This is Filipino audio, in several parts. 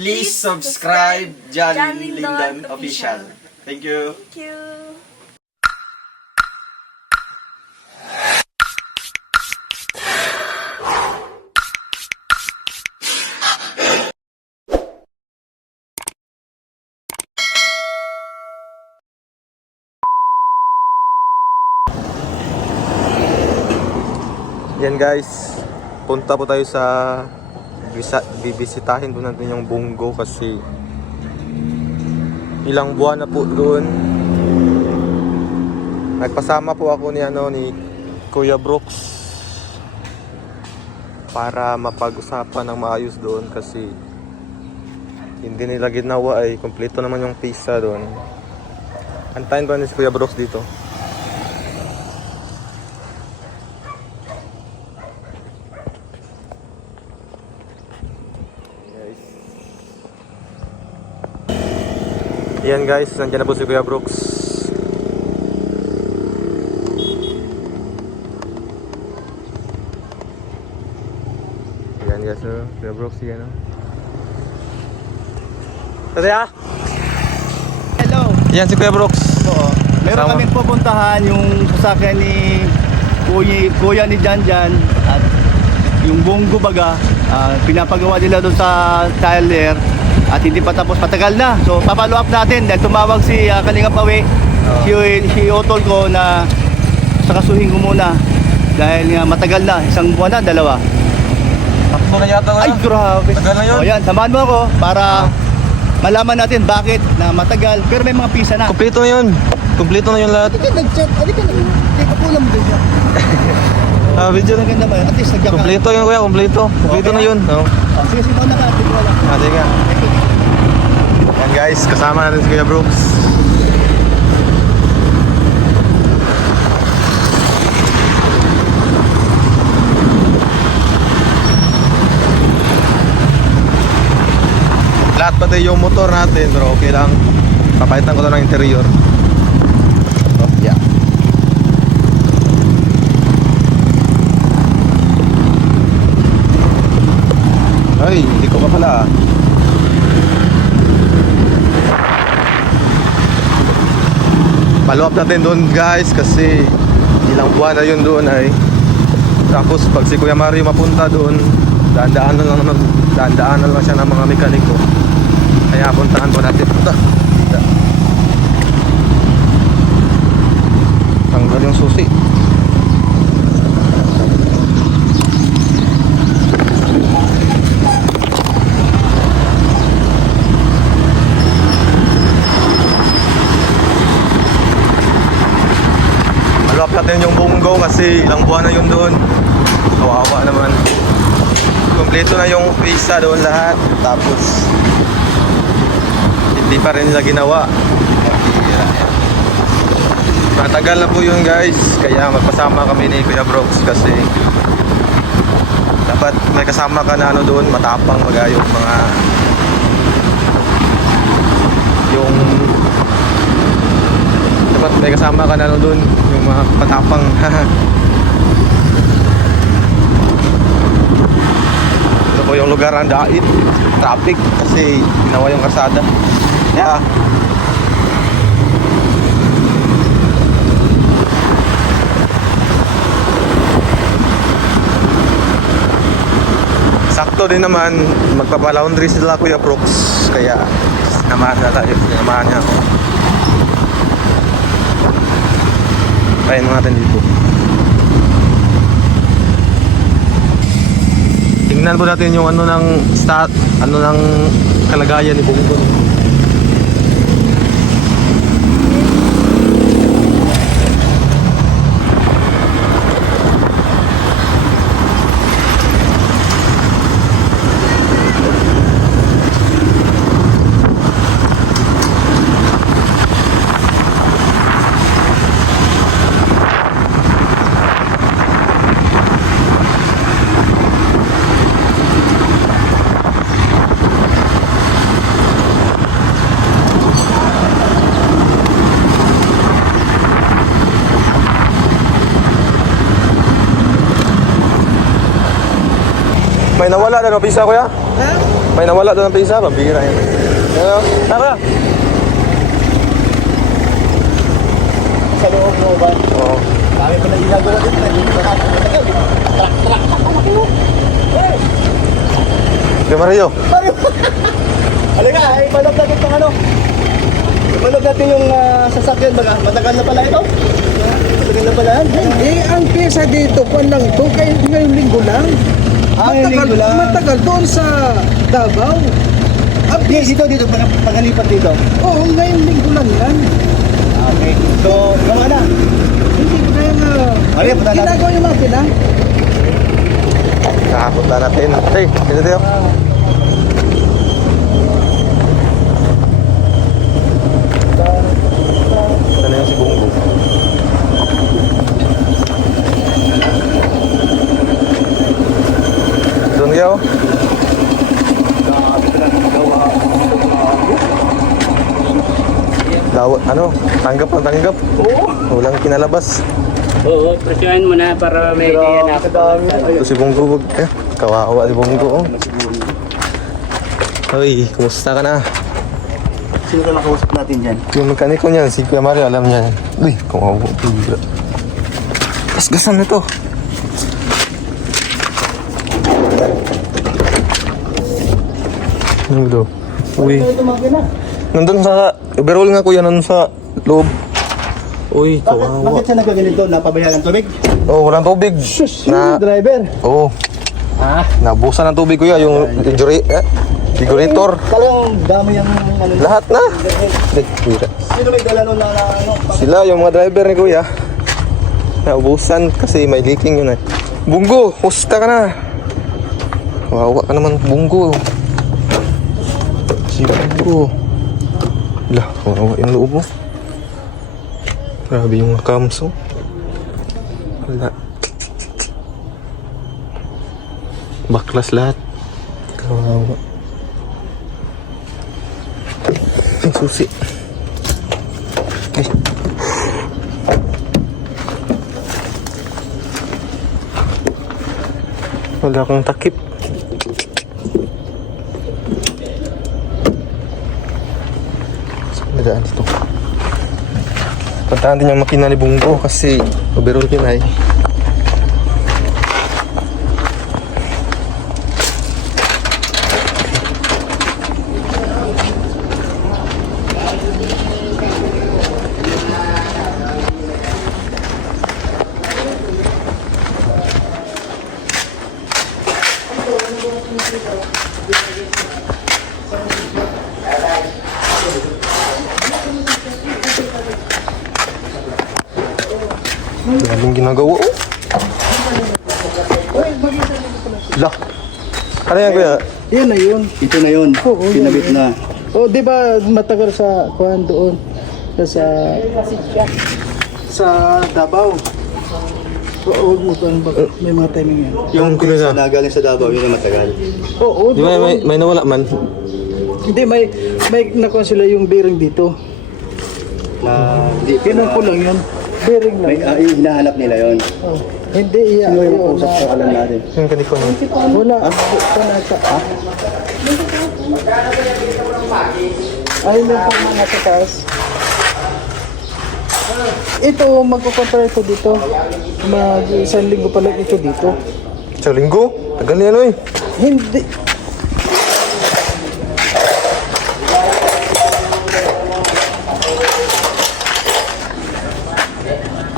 Please subscribe John Lindon Official. Thank you. Thank you. Yan guys, punta po tayo sa bibisitahin po natin yung Bungo kasi ilang buwan na po doon. Nagpasama po ako ni Kuya Brooks para mapag-usapan ng maayos doon kasi hindi nila ginawa ay kompleto naman yung pizza doon. Antayin ko na si Kuya Brooks dito. Yan guys, nandiyan na po si Kuya Brooks. Yan guys, Kuya Brooks yan. Tadya! Hello. Yan si Kuya Brooks. Oo. Meron Kasama. kaming pupuntahan yung sasakyan ni Kuya ni Janjan at yung Bungo baga, pinapagawa nila doon sa Tyler at hindi pa tapos, patagal na. So papalo up natin dahil tumawag si Kalinga Pawi, si Otol ko na sakasuhin ko muna dahil nga matagal na, isang buwan na, dalawa. Takbo na yata Ay grabe. Tagal na yun. O yan, samahan mo ako para malaman natin bakit na matagal pero may mga pisa na. Kompleto na yun. Kompleto na yun lahat. Hindi ka nag-chat, hindi ka kulang din siya. Video na. Maganda ba? At least nagkaka... Kompleto yun kuya, kompleto. Kompleto Okay. na yun. No? Sige, sige, na ka. Tignan ko lang. Sige nga. Yan guys, kasama natin si Kuya Brooks. Lahat pati yung motor natin, pero okay lang. Papalitan ko to ng interior. So, yeah. Ay, hindi ko pa pala. Follow up natin doon guys kasi ilang buwan na yun doon ay. Tapos pag si Kuya Mario mapunta doon, daan-daanan lang siya ng mga mekaniko. Kaya puntahan po natin. Tanggal yung susi. Follow up natin yung Bungo kasi ilang buwan na yun doon. Kawawa naman. Kompleto na yung pizza doon lahat. Tapos hindi pa rin nila ginawa. Matagal na po yun guys. Kaya magpasama kami ni Kuya Brooks kasi dapat may kasama ka na doon, matapang mga yung mga dapat may kasama ka na doon, yung mga matapang. Ito po yung lugar ng dait, traffic kasi ginawa yung kalsada. Yeah. Sakto din naman, magpapalaundry sila Kuya Brooks. Kaya sinamahan niya ako. Tayin natin dito. Tingnan po natin yung ano ng kalagayan ni Bungo. May nawala na ng pisa, kuya? Ha? May nawala na ng pisa, pambira yan. Tara! Sa loob mo ba? Oo. Kami pa na ginagawa dito. Kuya Mario. Halika, ibalog natin itong ano. Ibalog natin yung sasakyan baga. Matagal na pala ito. Matagal na pala yan. Ang pyesa dito, kung lang ito, kaya ngayong linggo lang. Ngayong linggo lang. Matagal doon sa Davao. Ang pyesa, Dito, pagalipat dito. oo, ngayong linggo lang yan. Okay. So, gawa na. Hindi ko kaya nga, Maria, punta natin. ginagawa yung makina. Nakapunta natin. Hey, dito tayo. Sana yung si Bongo. Doon kayo. Dawat, ano? Tanggap na tanggap. Oo. Walang kinalabas. Oo, presyohan mo na para may idea na ako. Ito si Bongo. Kawawa si Bongo. Oh. Hoy, kumusta ka na? Sino ka nakausap natin dyan? Yung mekaniko niyan, si Kuya Mario, alam niya. Uy, kawawa. Gasgasan na to. Ano daw? Uy. Ito makina. Nandun sa, overall nga kuya, nandun sa loob. Uy, kawawa. Bakit siya nagkaganito? Napabayaan ng tubig? Oh, walang tubig. Driver. Oh. Nabusan ng tubig kuya, yung regulator. Talagang dami yung ano. Lahat na. Kuya. Sino may dala nun na ano? Sila, yung mga driver ni kuya. Naubusan kasi may leaking yun eh. Bunggo, pusta ka na. Kawawa ka naman, Bunggo. Si Bunggo. Lah, kawawa yung loob mo. Grabe yung mga kamso. Wala. Baklas lahat. Kawawa. Ay, susi. Ay. Wala akong takip. Saan nagaan dito? Puntahan din yung makina ni Bunggo kasi overall yun ay. Daming ginagawa. Oh. Lah. Ano yan kuya? Yun na yun. Ito na yun. Oo, Pinabit yan. na. O, di ba matagal sa kuhan doon? Sa Davao. Oo, mo ano ba? May mga timing yan. Yung Ano pizza kuya? na galing sa Davao, yun ang matagal. Oo, Di ba may nawala man? Hindi, may nakuha sila yung bearing dito. Na hindi Kinuha ko lang yun. Bearing lang. may hinahanap nila yun. Oh. Hindi, iya. Sino yung Ayun, usap sa alam natin? Yung kaniko niya. wala. Ito na ito. Ayun yung po mga sa taas. Ito, magkukontra ito dito. Isang linggo pa lang ito dito. Sa linggo? Tagal niya ano eh. Hindi.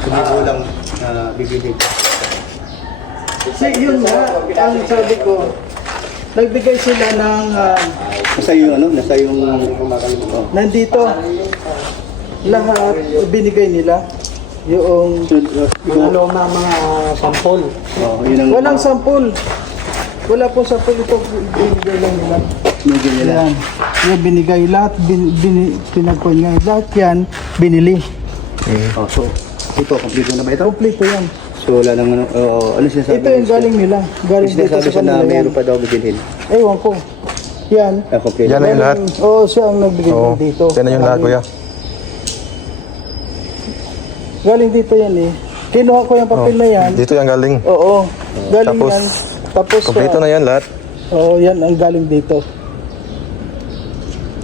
Sumibo lang na bibigay. Kasi yun nga, ang sabi ko, nagbigay sila ng Nasa yung ano? Nasa yung oh. nandito. Lahat binigay nila. Yung ano na mga sampol. Oh, yun ang Walang sampol. Wala po sampol ito. Binigay lang nila. binigay nila. Yan. Yung binigay lahat, pinagpuan nga. Lahat yan, binili. Oh, so ito, kompleto na ba ito? Kompleto yan. So wala nang ano, ano sinasabi? Ito yung galing nila. Galing dito Sinasabi sa siya na kanila yan. mayroon pa daw bibilhin. Ewan ko. Yan. Kompleto. Yan na yung lahat. Oo, siya ang nagbigay Oo. dito. Yan na yung lahat kuya. Galing dito yan eh. Kinuha ko yung papel na yan. Dito yung galing. Oo. Galing Tapos, yan. Tapos, Kompleto na yan lahat. Oo, yan ang galing dito.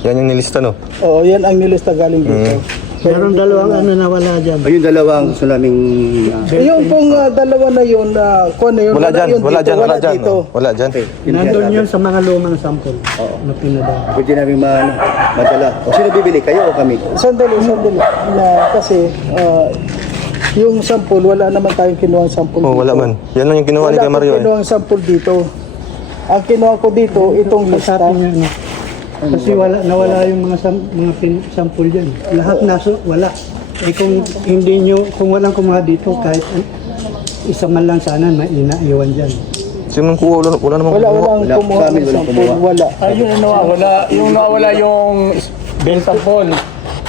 Yan yung nilista, no? Oo, yan ang nilista galing dito. Meron dalawang ano na wala dyan. Ayun, dalawang gusto naming... Yung pong dalawa na yun, kung ano yun, Wala dyan, yun wala dito, dyan, wala dyan. dito. Oh, wala dyan. Nandun yun sa mga lumang sample na pinadala. Pwede namin madala. O sino bibili? Kayo o kami? Sandali. Kasi yung sample, wala naman tayong kinuha ang sample Oh, wala man. Yan lang yung kinuha ni Kuya Mario, Wala akong kinuha ang sample dito. Ang kinuha ko dito, itong lista. Sabi niya, no? Kasi nawala yung mga sample dyan. Lahat wala. Eh kung hindi nyo, kung walang kumuha dito, kahit isa man lang sana, mainaiwan dyan. Sino nang kuha? Wala namang Wala, kuha. walang kumuha Sa amin, ng walang sample. kumuha. Wala. Ayun ang nawawala. Yung nawawala yung bell sample.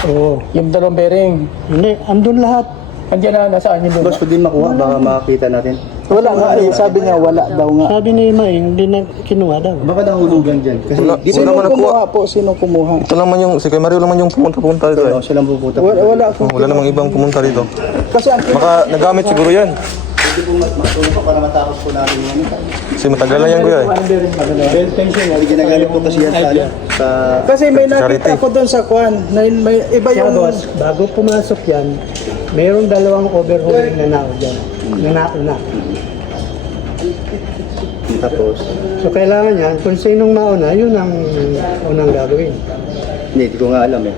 Oo. Yung dalawang bearing. Hindi, andun lahat. Andiyan na, nasaan yun Boss, pwede makuha. Baka makakita natin. Wala nga sabi niya wala daw nga. Sabi ni May, hindi na kinuha daw. Baka nahulugan dyan. Kasi Wala. dito Sino man nakuha. kumuha po? Sino kumuha? Ito lang man yung, si Kuya Mario lang man yung pumunta dito eh. silang pupunta. Wala akong Wala namang ibang pumunta dito. Kasi ang Baka nagamit siguro yan. Pwede po matulong pa para matapos po namin yung Kasi matagal na yan, Kuya eh. bell tension. Ginagamit po kasi yan sa... kasi may Charity. nakita ako doon sa kwan. May iba Kaya yung boss, bago pumasok yan, mayroong dalawang overhauling na nao dyan. Na nauna. Tapos, So kailangan yan, kung sinong mauna, yun ang unang gagawin. hindi ko nga alam eh.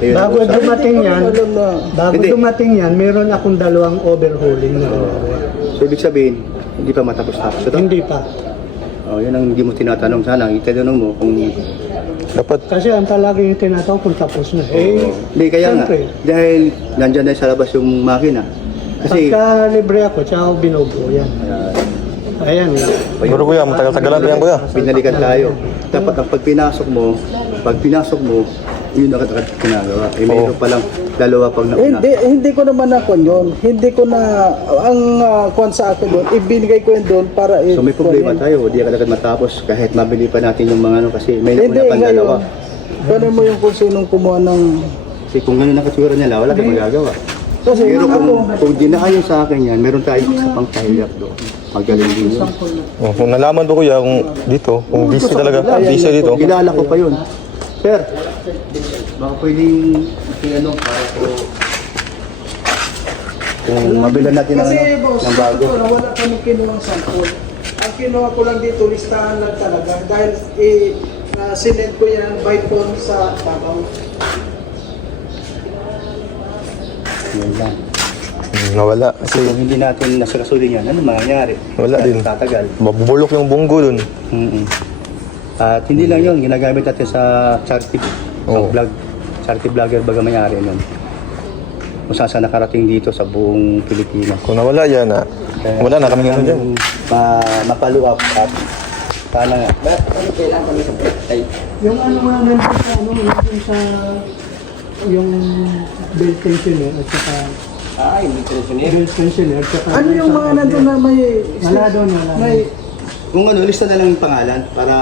Ayun, Bago dumating yan, alam na. bago Hindi. dumating yan, meron akong dalawang overhauling na ginagawa. So, ibig sabihin, hindi pa matapos-tapos. Ito? Hindi pa. Oh, yun ang hindi mo tinatanong sana. Itatanong mo kung... Dapat, Kasi ang palagi yung tinatawag kung tapos na. Hindi, kaya nga. siyempre, Dahil nandyan na sa labas yung makina. Kasi... pagka libre ako, tsaka ako binubuo yan. Ayan. siguro Kuya, matagal-tagalan pa yan, Kuya. Binalikan tayo. Dapat ang pag pinasok mo, yun agad-agad ginagawa. Eh, mayroon palang dalawa pag nauna. Hindi ko naman na kwan yun. Hindi ko na ang kwan sa akin doon. Ibinigay ko yun doon para So may problema tayo, di agad-agad matapos kahit mabili pa natin yung mga ano kasi may Hindi nauna pang dalawa. ngayon. Ganun mo yung kung sinong kumuha ng Kasi kung gano'n ang katsura nila, wala kang magagawa. kasi Pero ako kung dinaayon sa akin yan, meron tayong isa pang tie-up doon. Magaling din yun. Oh, kung nalaman ko Kuya, kung dito, kung busy talaga, busy dito. Kilala ko pa yun. Sir, baka pwedeng ano para ko kung mabilan natin ng, kasi ano, boss, ng bago. ito na wala kami kinuha sample. Ang kinuha ko lang dito, listahan lang talaga. Dahil sinend ko yan by phone sa Davao. Yan lang. Nawala. Kasi kung hindi natin nasakasulin yan, ano mangyayari? Wala din. Tatagal. Mabubulok yung bunggo dun. At hindi lang yun, ginagamit natin sa charity Oo. vlog. Charity vlogger baga mayari nun. Kung saan nakarating dito sa buong Pilipinas. Kung nawala yan, wala na kaming ano dyan. Mapaluap at paano nga. Yung ano nga nandun sa nandun sa yung belt tensioner at saka belt tensioner at saka Ano yung mga nandun na may wala doon, wala. may Kung ano, lista na lang yung pangalan para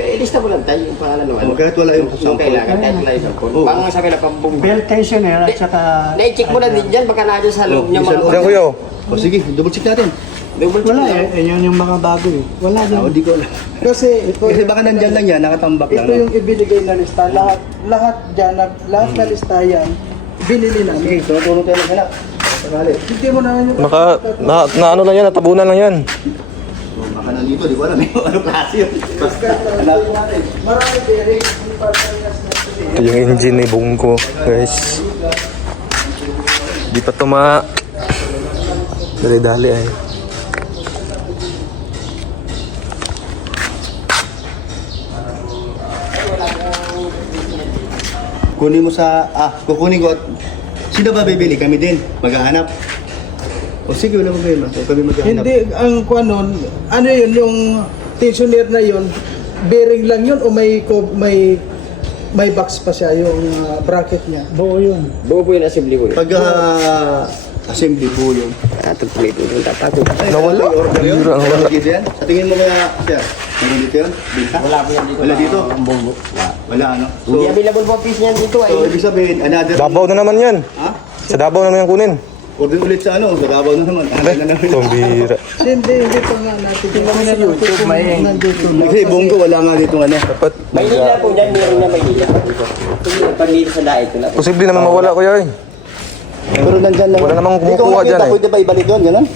Ilista mo lang tayo yung pangalan naman. kahit wala yung Kung sample. kailangan, kahit wala yung sample. Oo. Pang sa kailangan pambong. Belt tensioner at saka Na-check mo lang din dyan, baka nandiyan sa loob niya mga Yan Kuya, oh. O sige, double check natin. double check wala lang. yun yung mga bago eh. Wala din. Ako di ko alam. kasi ito Kasi baka nandyan lang yan, nakatambak lang. ito yung ibinigay na lista. Lahat dyan, lahat na lista yan, binili namin. Sige, tunod-tunod tayo lang. Sakali. Hindi mo naman yung Na ano lang yan, natabunan lang yan. So, baka nandito, di ko alam. Ano klase yun? Basta, hanapin natin. marami bearing, hindi pa parehas na ito. Ito yung engine ni bungko, guys. Di pa tuma... Dali-dali ay. Kunin mo sa, kukunin ko at sino ba bibili? Kami din, maghahanap. O sige, wala problema. O kami maghahanap. Hindi, ang kwan nun, ano yun, yung tensioner na yun, bearing lang yun o may box pa siya, yung bracket niya. Buo yun. Buo po yung assembly ko. Pag assembly po yun. Tatagplit mo yung tatago. Nawala. May order yun? Bira, nawala. Dito yan? Sa tingin mo kaya, sir, meron dito yun? Binta? Wala po yan dito. Wala dito? Ang bonggo. Wala, ano? So, Hindi available po piece niyan dito ay. so ibig sabihin, another... Davao na naman yan. Ha? Sa Davao naman yung kunin. order ulit sa ano, sa Davao na naman. Ano na naman. Pambira. Hindi pa nga natin. Tingnan mo sa YouTube, nandito na. Kasi Bongo wala nga dito ano. Dapat, Maynila po dyan, meron na Maynila. Pag dito sa daet ko na po. posible naman mawala kuya eh. Pero nandyan lang. Wala namang Hindi ko kumukuha makita, dyan eh. pwede ba ibalik doon, gano'n?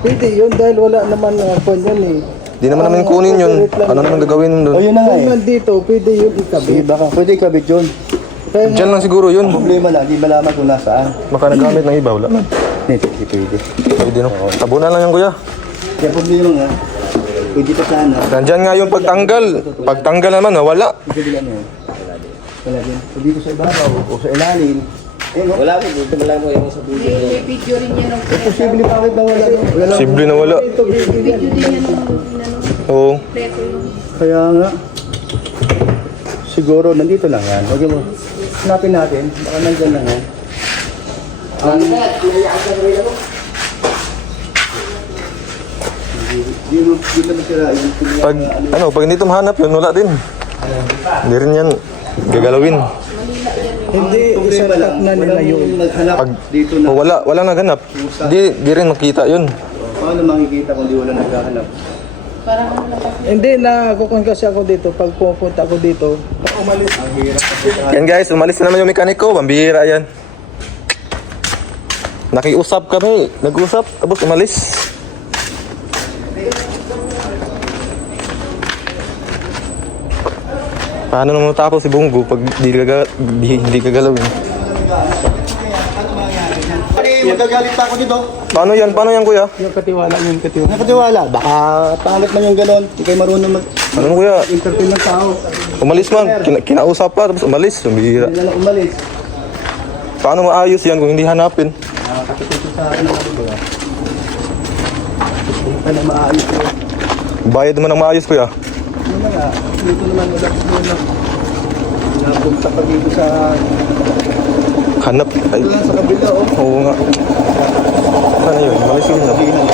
Pwede yun dahil wala naman kwan yan eh. Di naman namin kunin yun. Ano naman gagawin O doon? yun na nga Kung eh. nandito, pwede yun Sige, ikabit. baka pwede ikabit yun. Kaya nga, Diyan lang siguro yun. Problema lang, di malaman kung nasaan. Baka nagamit ng iba, wala. Hindi, pwede. Pwede no. Tabunan lang yan kuya. Kaya problema nga, pwede pa sana. Nandyan nga yung pagtanggal. Pagtanggal naman, wala. Pwede lang yun. Wala din. Pwede ko sa ibabaw o sa ilalim. Eh, no? Wala po, dito wala mo yung sa dulo. Eh, posible bakit na wala? Wala lang. Posible na wala. Oo. Kaya nga, siguro nandito lang yan. Huwag mo, hanapin natin. Baka nandyan lang yan. Di naman sila yung Pag, pag hindi ito mahanap yun, wala din. Hindi rin yan gagalawin. hindi problema lang. isarap na nila Walang yun. naghanap Pag dito na. o wala naganap, di rin makita yun. Paano makikita kung di wala naghahanap? Hindi na kukun kasi ako dito. Pag pupunta ako dito, pag umalis. Yan guys, umalis na naman yung mekaniko. Pambihira yan. Nakiusap kami. Nag-usap, tapos umalis. Paano naman matapos si Bongo pag hindi kagalawin? Magagalit pa ako dito. Paano yan? Paano yan kuya? Yung katiwala yun, katiwala. Nakatiwala. Baka pangit man yung gano'n. Hindi kayo marunong Ano kuya? mag-entertain ng tao. Umalis man. Kinausap pa, tapos umalis. Pambihira. Hindi na lang umalis. Paano maayos yan kung hindi hanapin? Nakakatuto sa akin ng ano ba? Hindi pa na maayos ko. Bayad naman ng maayos kuya. Ano na nga, dito naman wala problema. Napunta pa dito sa... Hanap. Ay, Ito lang sa kabila, oh. oo nga. Ano yun? Umalis yun. Sabihan.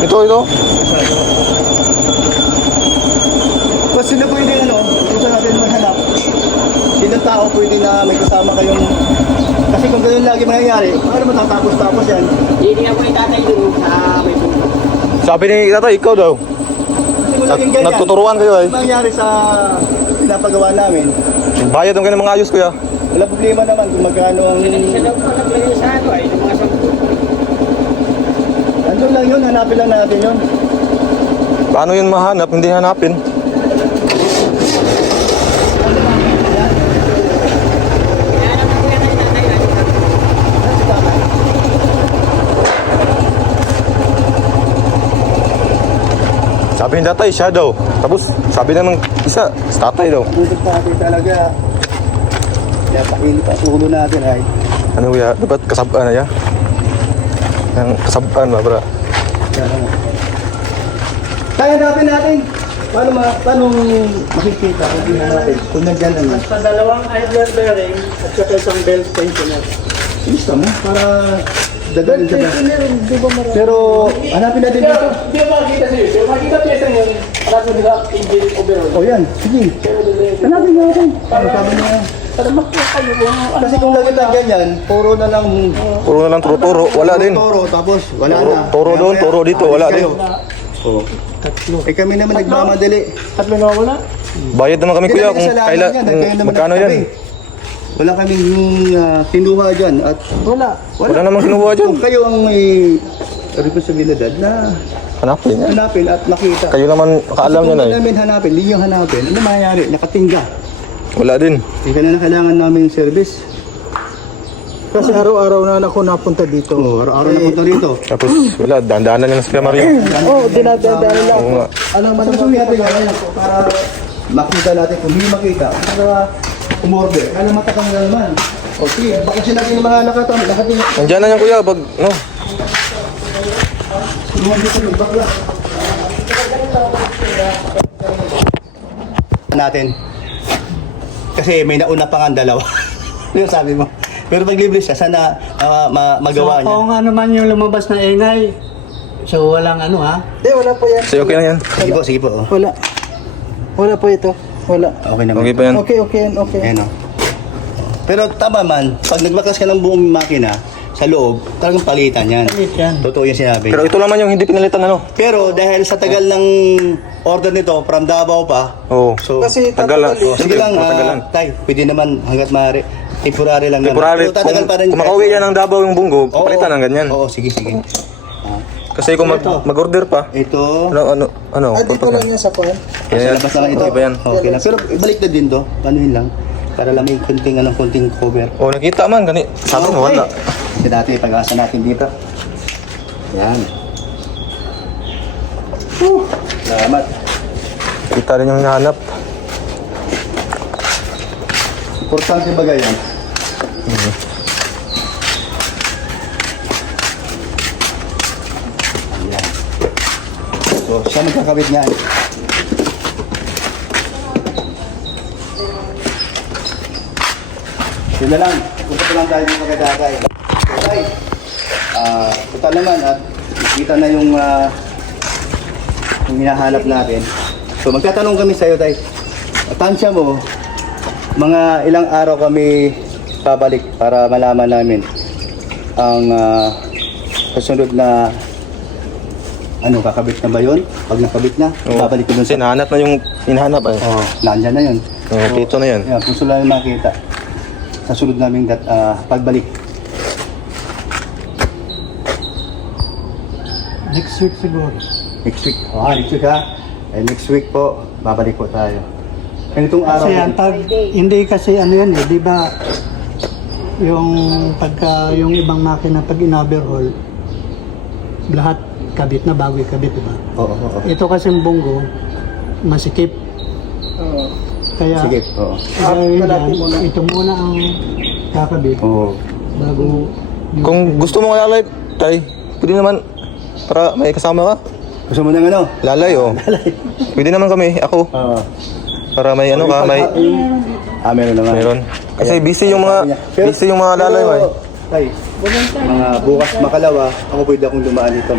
Ito. Mas sino pwede ano, kung saan natin maghanap? Sinong tao pwede na may kasama kayong... Kasi kung ganun lagi mangyayari, paano matatapos-tapos yan? Hindi nga po yung tatay dun sa may punta. Sabi ni tatay, ikaw daw. Kasi kung laging ganyan, Nagtuturuan kayo ay. ano mangyayari sa pinapagawa namin? Bayad naman kayo ng mga ayos kuya. Wala problema naman kung magkano ang... Siya daw po naglagay sa ano ay, yung mga sampu. Andun lang yun, hanapin lang natin yun. Paano yun mahanap? Hindi hanapin. Sabi ni tatay, siya daw. Tapos sabi naman isa, sa tatay daw. Putot natin talaga. Kaya pakilit ang ulo natin ay. Ano kuya? Dapat kasabaan na ya? Yung kasabaan ba, bra? Kaya hanapin natin. Paano makikita kung di natin? Kung nandyan ano. Sa dalawang idler bearing at saka isang belt tensioner. Gusto mo? Para dadalhin sa Di ba marami? Pero hanapin natin dito. Di ba makikita sa'yo? Di ba makikita pyesa yun? Para sa nila, engine overall. O yan, sige. Hanapin natin. Ano sabi niya? Para makita kayo kung ano. Kasi kung lagi lang ganyan, puro na lang Puro na lang turo-turo. Wala din. toro, tapos wala Turo- na. toro doon, toro dito, wala din. Oh. Eh kami naman nagmamadali. Tatlo na wala? Bayad naman kami kuya kung Kasalanan kailan, yan, kayo naman magkano nagsabi. yan. Wala kaming kinuha dyan at Wala. Wala namang kinuha dyan. kung kayo ang may responsibilidad na Hanapin yan. hanapin at makita. Kayo naman kaalam Kasi nyo na kung eh. namin hanapin, hindi nyo hanapin, ano mangyayari? Nakatingga. Wala din. Hindi ka na kailangan namin service. Kasi araw-araw na ako napunta dito. Oo, araw-araw na punta rito. Tapos wala, dandanan nyo na sa Mario. Oo, dinadaan lang Oo ako. nga. Alam mo Ano naman. naman natin gawin ako para makita natin kung hindi makita. Para umorder. Ano matakang na naman. O sige, baka sila natin yung mga nakatingin. Nandiyan na yan kuya, pag, no. Natin. Kasi may nauna pa nga dalawa. Yung sabi mo. Pero pag libre siya, sana magawa niya. Kung ano man yung lumabas na ingay, so walang ano ha? Hindi, wala po yan. So okay lang yan. Sige po. Oh. Wala. Wala po ito. Wala. Okay naman. Okay pa yan. Okay, okay yan, okay. Ayan o. Pero tama man, pag nagbakas ka ng buong makina, sa loob, talagang palitan yan. Palit yan. Totoo yung sinabi. Pero ito naman yung hindi pinalitan ano. Pero dahil sa tagal ng order nito, from Davao pa, Oo. so, Kasi Tagal lang. tatagalan. sige lang, matagal lang. tay, pwede naman hanggat maaari. Temporary lang Temporary. naman. Pero tatagal pa rin. Kung makauwi yan ng Davao yung bunggo, Oo. palitan ng ganyan. Oo, sige. Kasi kung mag-order pa, Ito, ano, Dito lang yan sa kuhan. sa labas na lang ito. Okay ba yan? Okay lang. Pero balik na din to. Ano yun lang. Para lang may konting cover. Oh, nakita man, gani. Sabi mo, wala. Kasi dati, pag-asa natin dito. Yan. Salamat. Kita rin yung hinahanap. Importante ba yan? Ayan. So, siya magkakabit niyan. Yun na lang. Punta pa lang tayo ng magkadagay. Okay. Total naman at nakita na yung hinahanap natin. So, magtatanong kami sa iyo, Tay. Tansya mo, mga ilang araw kami babalik para malaman namin ang kasunod na kakabit na ba yun? Pag nakabit na, babalik ko dun Kasi nahanap na yung hinahanap ay. nandyan na yun. Dito na yan. Yeah, gusto lang makita sa sunod naming pagbalik. Next week siguro. Next week. Next week ha. Next week po, babalik po tayo. Ganitong araw. Kasi ang hindi kasi ano yan eh, di ba yung pagka yung ibang makina pag in-overhaul, lahat kabit na bago ikabit, di ba? Oo. Ito kasi yung bunggo, masikip. Kaya, Sige. Oo. dahil yan, ito muna ang kakabit Oo. bago Kung gusto mo lalay, tay, pwede naman para may kasama ka. Gusto mo ng ano? Lalay, oh. Pwede naman kami, ako. Para may ano ka, may Meron naman. meron. Kasi busy yung mga lalay, may. Tay, mga bukas makalawa, ako pwede akong dumaan dito,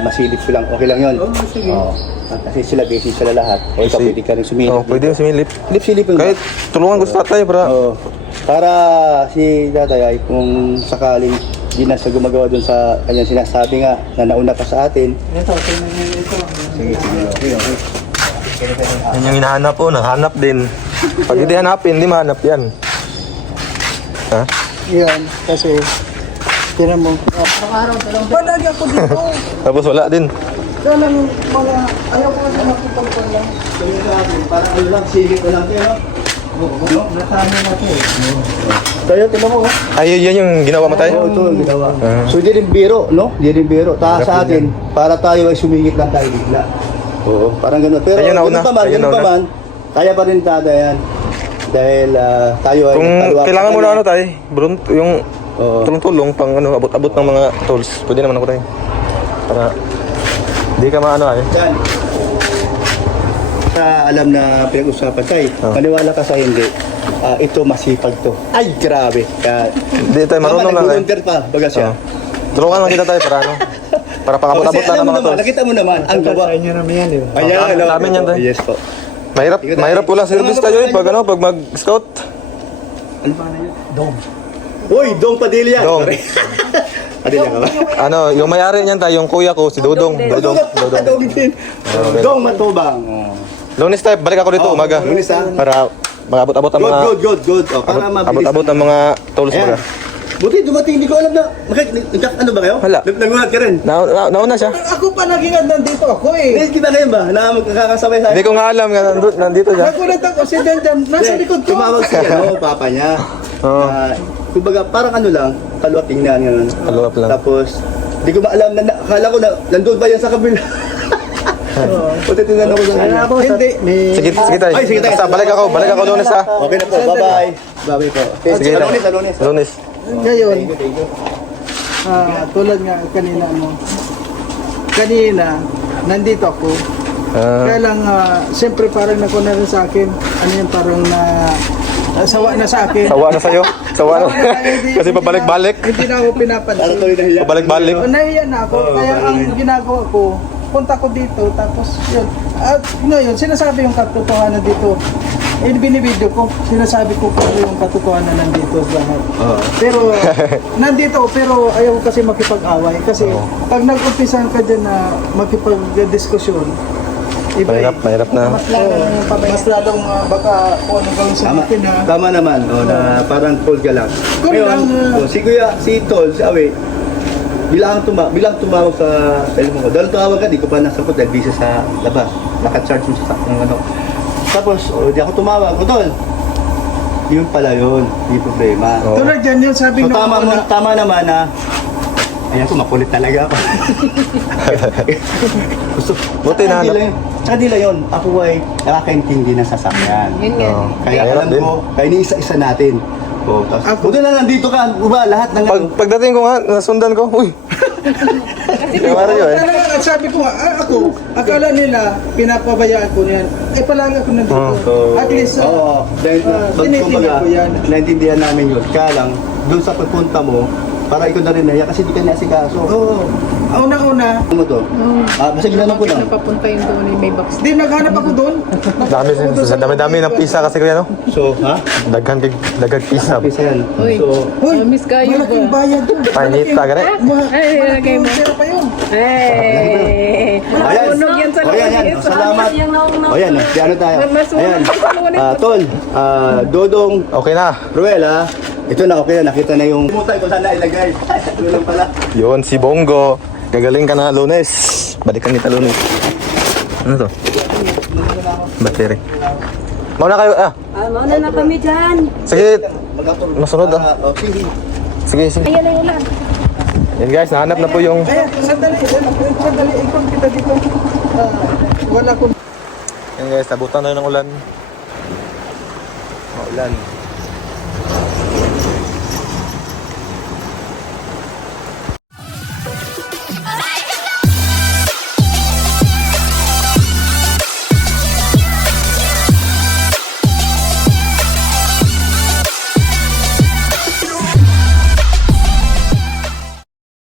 masilip ko lang. Okay lang yun? Oo, sige. Kasi sila busy sila lahat. O ikaw pwede ka rin sumilip. Oh, pwede yung sumilip. Silip-silipin ba? Kahit tulungan ko sa tatay para Oo. Para si tatay ay kung sakaling di na siya gumagawa dun sa kanyang sinasabi nga na nauna pa sa atin. ito, ito. Sige, okay. yan yung hinahanap po, nahanap din. Pag hindi hanapin, hindi mahanap yan. Ha? Yan, kasi tinan mo. Palagi ako dito. Tapos wala din. Kaya lang mga ayaw ko na makipagpag lang. Parang ano lang, silip ko lang kayo. No? Nasama na ito eh. Tayo, tingnan mo. Ay, yan yung ginawa mo tayo? Oo, ito ang ginawa. So, di rin biro, no? Di rin biro. Sa atin, para tayo ay sumingit lang tayo bigla. Oo, parang gano'n. Pero Ayun na ganun una. pa man, Ayun na ganun pa una. man, kaya pa rin yan. Dahil tayo ay Kung nagpaluwag kailangan sa mo na kanya. ano tayo, yung Oo. tulong-tulong pang ano, abot-abot ng mga tools, pwede naman ako tayo. Para di ka maano ay. Yan. Sa alam na pinag-usapan tayo, maniwala ka sa hindi, ito masipag to. Ay, grabe. Di tayo marunong lang tayo. Nag-volunteer pa, baga siya. Tulungan lang kita tayo para ano. Para pang-abot-abot Kasi lang alam ng mo mga naman, tools. nakita mo naman, ang gawa. Sa inyo naman yan, di ba? Ayan, hello. namin yan tayo. Yes po. Mahirap po lang service tayo eh, pag ano, pag mag-scout. Uy, Dong Padilla. Dong. Sorry. Padilla ka ba? Ano, yung may-ari niyan tayo, yung kuya ko, si Dodong. Dodong. Dong din. Dong Matubang. Lunes tayo, balik ako dito umaga. Lunes, ha? Para mag-abot-abot ang mga Good. Oh, para mabilis. abot-abot ang mga tools Ayan. mga. Buti dumating, hindi ko alam na. Ano ba kayo? Wala. Nagulat ka rin. Nauna siya. Ako pa naging nandito ako eh. Hindi kita kayo ba? Na magkakasabay sa Hindi ko nga alam nga nandito siya. Nagulat ako si Dandan, nasa likod ko. Tumawag siya, papa niya. Oo. Kumbaga, parang ano lang, kaluwag tingnan yun. Kaluwag lang. Tapos, hindi ko maalam, akala ko na, nandun ba yan sa kabila? Puti tingnan ako sa kanya. Hindi. Sige tayo. Ay, sige tayo. Basta balik ako Lunes ha. Okay na po, bye-bye. Bye-bye po. Sige tayo. Lunes. Lunes. Ngayon, tulad nga kanina mo. Kanina, nandito ako. Kaya lang, siyempre parang nakuha rin sa akin. Ano yan, parang sawa na sa akin. Sawa na sa'yo. Sawa na. Kasi pabalik-balik. Hindi na ako pinapansin. Pabalik-balik. Nahiya na ako. Kaya ang ginagawa ko, punta ko dito, tapos yun. At ngayon, sinasabi yung katotohanan dito. binibideo ko, sinasabi ko kung yung katotohanan nandito lahat. Pero, nandito, pero ayaw ko kasi makipag-away. Kasi, pag nag-umpisan ka dyan na makipag-diskusyon, iba Mahirap na. mas lalong baka kung ano gawin sa Tama, akin na. tama naman, na parang cold ka lang. Cold Ngayon, lang, si Kuya, si Tol, si Awe, bilang tumawag sa telepono ko. Dahil tumawag ka, di ko pa nasagot dahil busy sa labas. Naka-charge yung sa ano. Tapos, di ako tumawag. O Tol, yun pala yun, yung problema. Tulad dyan yung sabi So nung tama naman na, ayan ko, makulit talaga ako. Gusto, Buti na, Tsaka nila yun, ako ay nakakaintindi ng sasakyan. Kaya Hirap alam din. ko, kaya iniisa-isa natin. O, tapos, buti na nandito ka, uba, lahat ng Pagdating ko nga, nasundan ko, uy. Yung Mario eh. talaga, sabi ko nga, ako, akala nila, pinapabayaan ko yan. Eh, palagi ako nandito. At least, Oo, dahil tinitingnan kumbaga, ko yan. naintindihan namin yun. Kaya lang, doon sa pagpunta mo, para ikaw na rin naya kasi di ka nasikaso. Oo. Una-una, Ano mo to? Basta ginanong ko lang. Napapunta yung doon may box. di naghanap ako doon. Dami ng pizza kasi kuya, no? So, ha? Daghan pizza. Isa yan. Uy, So, miss kayo Malaking ba? bayad doon. Painita, gani? Ay, ilagay mo. Pero pa yun. Hey! ayan. Masunog yan sa O, yan, yan. lunes. Salamat. O, yan. Di ano tayo. Masunog Ayan. sa lunes. Tol, Dodong, Okay na. Ruel, ha? Ito na, okay na. Nakita na yung... Pumunta ko sana ilagay. Ito lang pala. Yun, si Bongo. Gagaling ka na Lunes. Balikan kita Lunes. Ano to? Battery. Mauna kayo, Mauna na kami dyan. Sige, masunod Sige. Sige, sige. Ayan na yun lang. Yan guys, nahanap na po yung... Ayan, sandali, ikon kita dito. Wala ko. Yan guys, nabutan na ng ulan. Maulan.